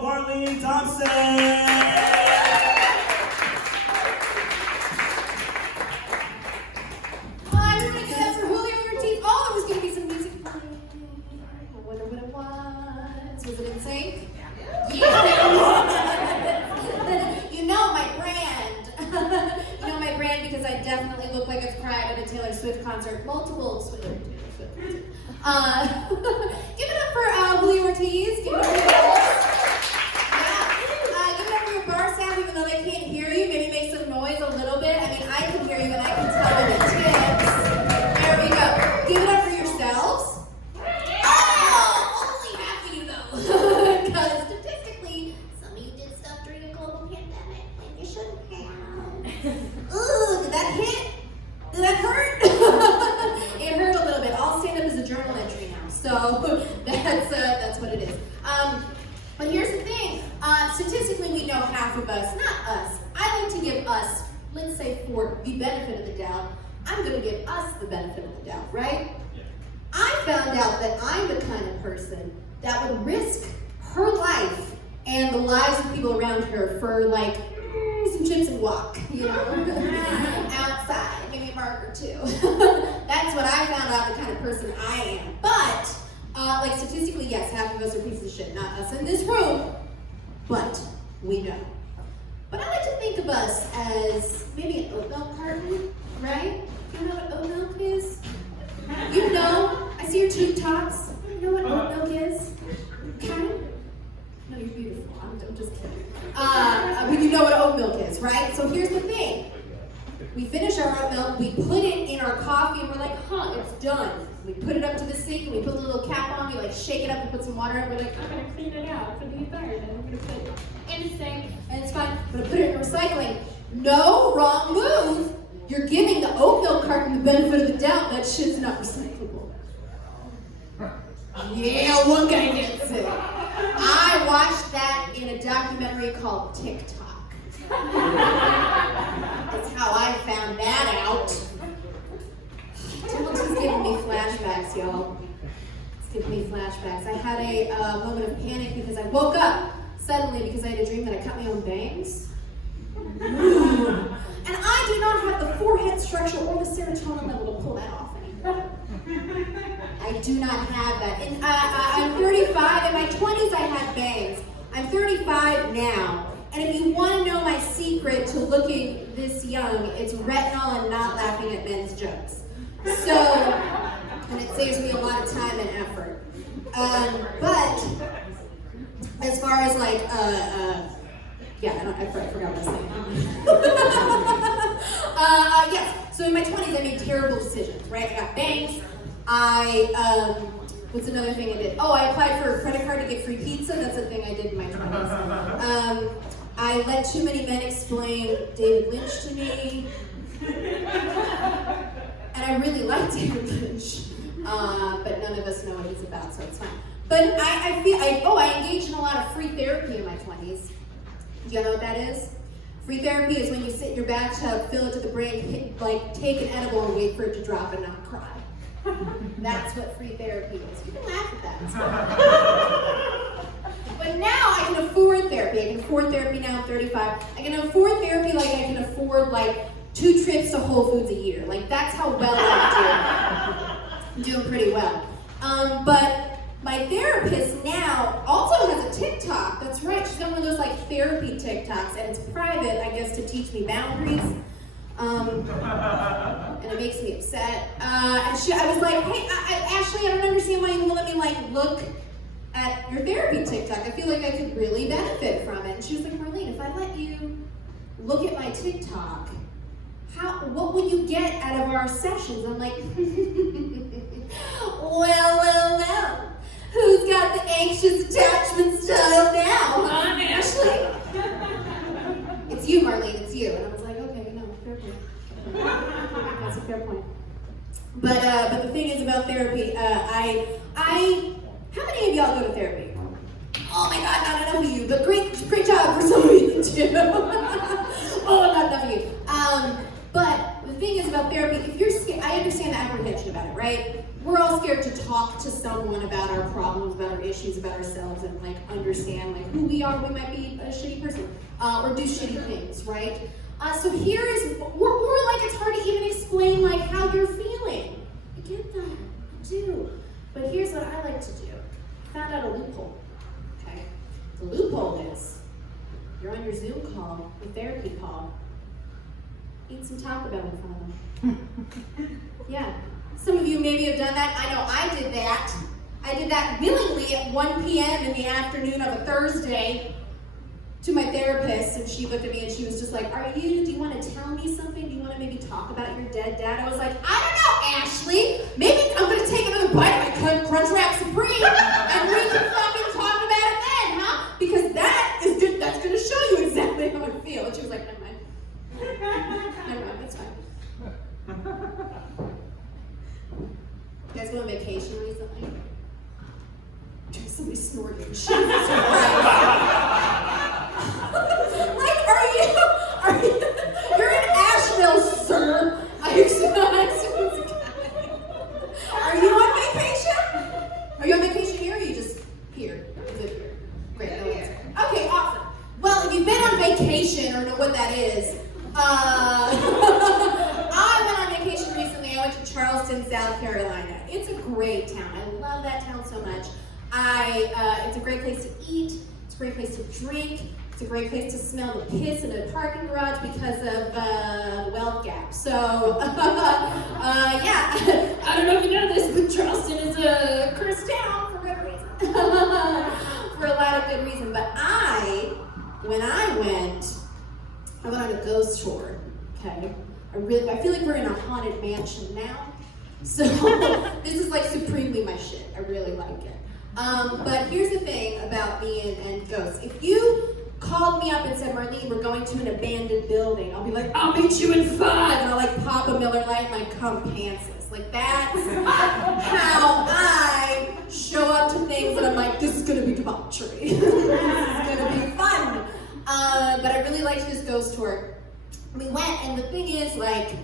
Marlene Thompson. I was going to get up for Julio Ortiz. Oh, there was going to be some music playing. I wonder what it was. Was it in sync? Yeah. You know my brand. You know my brand because I definitely look like I've cried at a Taylor Swift concert. Multiple Taylor Swift concerts. Give it up for Julio Ortiz. Give it up for your give it up for your bar staff, even though they can't hear you. Maybe make some noise a little bit. I mean, I can hear you and I can tell you the tips. There we go. Give it up for yourselves. Oh, only half of you though. Because statistically, some of you did stuff during a global pandemic and you shouldn't have. Ooh, did that hit? Did that hurt? It hurt a little bit. I'll stand up as a journal entry now. So that's what it is. But here's the thing. Statistically, we know half of us, not us. I like to give us, let's say for the benefit of the doubt, I'm going to give us the benefit of the doubt, right? I found out that I'm the kind of person that would risk her life and the lives of people around her for like some chips and guac, you know, outside. Give me a marker too. That's what I found out the kind of person I am. But, like statistically, yes, half of us are pieces of shit, not us in this room, but we know. But I like to think of us as maybe an oat milk carton, right? You know what oat milk is? You know, I see your tube tops. You know what oat milk is? Kind of? No, you're beautiful. I'm just kidding. But you know what oat milk is, right? So here's the thing. We finish our oat milk, we put it in our coffee, and we're like, it's done. We put it up to the sink, and we put a little cap on, we like shake it up and put some water in, we're like, I'm gonna clean it out for the environment. I'm gonna put it in the sink, and it's fine. I'm gonna put it in recycling. No, wrong move. You're giving the oat milk carton the benefit of the doubt. That shit's not recyclable. Yeah, one guy gets it. I watched that in a documentary called TikTok. That's how I found that out. Timothy's giving me flashbacks, y'all. It's giving me flashbacks. I had a moment of panic because I woke up suddenly because I had a dream that I cut my own bangs. And I do not have the forehead structure or the serotonin level to pull that off anymore. I do not have that. And I'm 35. In my 20s, I had bangs. I'm 35 now. And if you want to know my secret to looking this young, it's retinol and not laughing at men's jokes. So, and it saves me a lot of time and effort. But as far as like, I forgot what I was saying. Yes, so in my 20s, I made terrible decisions, right? I got bangs. What's another thing I did? Oh, I applied for a credit card to get free pizza. That's a thing I did in my 20s. I let too many men explain David Lynch to me. And I really like David Lynch. But none of us know what he's about, so it's fine. But I engaged in a lot of free therapy in my 20s. Do you know what that is? Free therapy is when you sit in your bathtub, fill it to the brim, take an edible and wait for it to drop and not cry. That's what free therapy is. You can laugh at that. But now I can afford therapy. I can afford therapy now, I'm 35. I can afford therapy like I can afford 2 trips to Whole Foods a year. That's how well I'm doing. I'm doing pretty well. But my therapist now also has a TikTok. That's right. She's got one of those therapy TikToks, and it's private, I guess, to teach me boundaries. And it makes me upset. And I was like, hey, Ashley, I don't understand why you won't let me look at your therapy TikTok. I feel like I could really benefit from it. And she was like, Marlene, if I let you look at my TikTok, what would you get out of our sessions? I'm like, well. Who's got the anxious attachment style now? I'm Ashley. It's you, Marlene, it's you. And I was like, okay, fair point. That's a fair point. But the thing is about therapy, how many of y'all go to therapy? Oh my God, not enough of you, but great job for some of you too. Oh, not enough of you. But the thing is about therapy, if you're scared, I understand the apprehension about it, right? We're all scared to talk to someone about our problems, about our issues, about ourselves, and like understand like who we are. We might be a shitty person or do shitty things, right? So here is, we're like, it's hard to even explain like how you're feeling. I get that, I do. But here's what I like to do. I found out a loophole, okay? The loophole is, you're on your Zoom call, your therapy call, eat some Taco Bell in front of them. Yeah. Some of you maybe have done that. I know I did that. I did that willingly at 1 p.m. in the afternoon of a Thursday to my therapist, and she looked at me and she was just like, do you want to tell me something? Do you want to maybe talk about your dead dad? I was like, I don't know, Ashley. Maybe I'm going to take another bite of my Crunchwrap Supreme and we can fucking talk about it then, huh? Because that's going to show you exactly how I feel. And she was like, never mind. Never mind, that's fine. You guys go on vacation recently? Somebody snorted. Jesus Christ. Like, you're in Asheville, sir. Are you on vacation? Are you on vacation here or are you just here? You live here. Great, no answer. Okay, awesome. Well, if you've been on vacation or know what that is, I went on vacation recently. I went to Charleston, South Carolina. It's a great town. I love that town so much. It's a great place to eat. It's a great place to drink. It's a great place to smell the piss in a parking garage because of the wealth gap. So, yeah. I don't know if you know this, but Charleston is a cursed town for good reason. For a lot of good reason. But when I went on a ghost tour, okay? I feel like we're in a haunted mansion now. So this is like supremely my shit. I really like it. But here's the thing about me and ghosts. If you called me up and said, Marlene, we're going to an abandoned building, I'll be like, I'll meet you in 5, and I'll like pop a Miller Lite and like come pantsless. Like that's how I show up to things and I'm like, this is gonna be debauchery. This is gonna be fun. But I really liked this ghost tour. We went, and the thing is, like,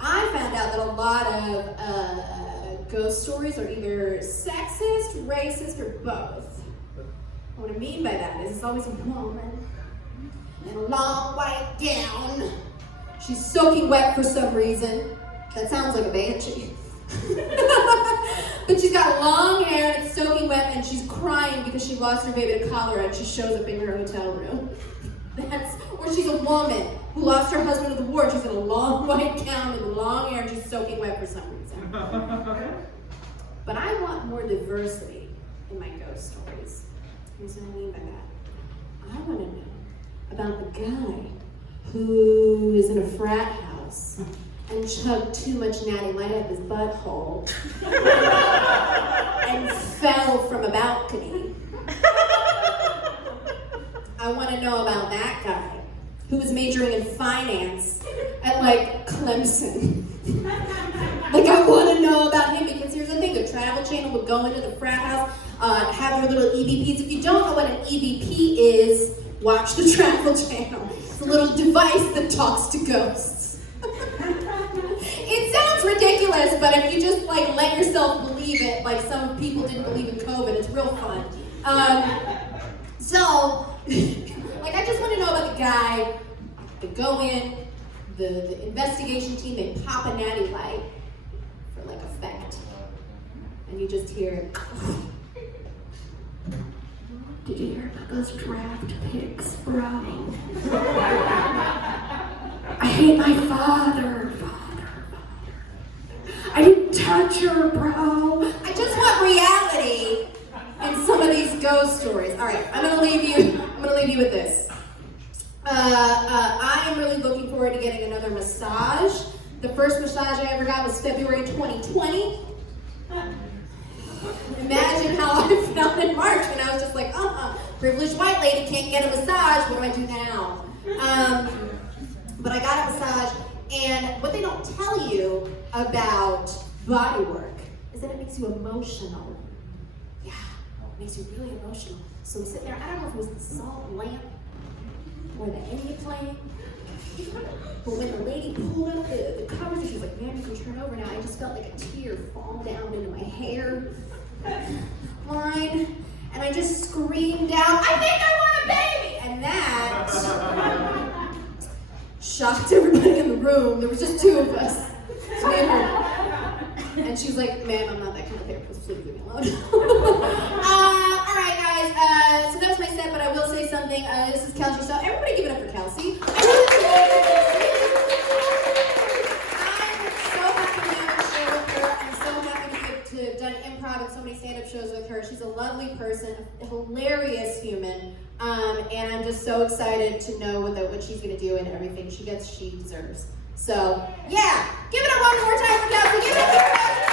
I found out that a lot of ghost stories are either sexist, racist, or both. What I mean by that is it's always a woman in a long white gown. She's soaking wet for some reason. That sounds like a banshee. But she's got long hair and it's soaking wet and she's crying because she lost her baby to cholera and she shows up in her hotel room. Or she's a woman who lost her husband to the war. She's in a long white gown with long hair and she's soaking wet for some reason. But I want more diversity in my ghost stories. Here's what I mean by that. I want to know about the guy who is in a frat house and chugged too much natty light up his butthole and fell from a balcony. I want to know about that guy who was majoring in finance at like Clemson. Like I want to know about him because here's the thing, the Travel Channel would go into the frat house, have their little EVPs. If you don't know what an EVP is, watch the Travel Channel. It's a little device that talks to ghosts. It sounds ridiculous, but if you just like let yourself believe it, like some people didn't believe in COVID, it's real fun. So, like I just want to know about the guy. They go in, the investigation team, they pop a natty light for like effect, and you just hear. Did you hear about those draft picks, bro? I hate my father. I didn't touch her, bro. I just want reality in some of these ghost stories. All right, I'm gonna leave you with this. I am really looking forward to getting another massage. The first massage I ever got was February 2020. Imagine how I felt in March when I was just like, privileged white lady can't get a massage, what do I do now? But I got a massage, and what they don't tell you about body work is that it makes you emotional. Yeah, it makes you really emotional. So I'm sitting there, I don't know if it was the salt lamp or the Indian playing, But when the lady pulled up the covers, and she was like, ma'am, you can turn over now, I just felt like a tear fall down into my hair line. And I just screamed out, I think I want a baby! And that shocked everybody in the room. There was just two of us. And she was like, ma'am, I'm not that kind of therapist, please leave me alone. All right, guys, so that's my set, but I will say something. This is Kelsey, so everybody give it up for Kelsey. I'm so happy to have a show with her. I'm so happy to have done improv and so many stand-up shows with her. She's a lovely person, a hilarious human, and I'm just so excited to know what she's going to do and everything she deserves. So, yeah, give it up one more time for Kelsey. Give it up for Kelsey.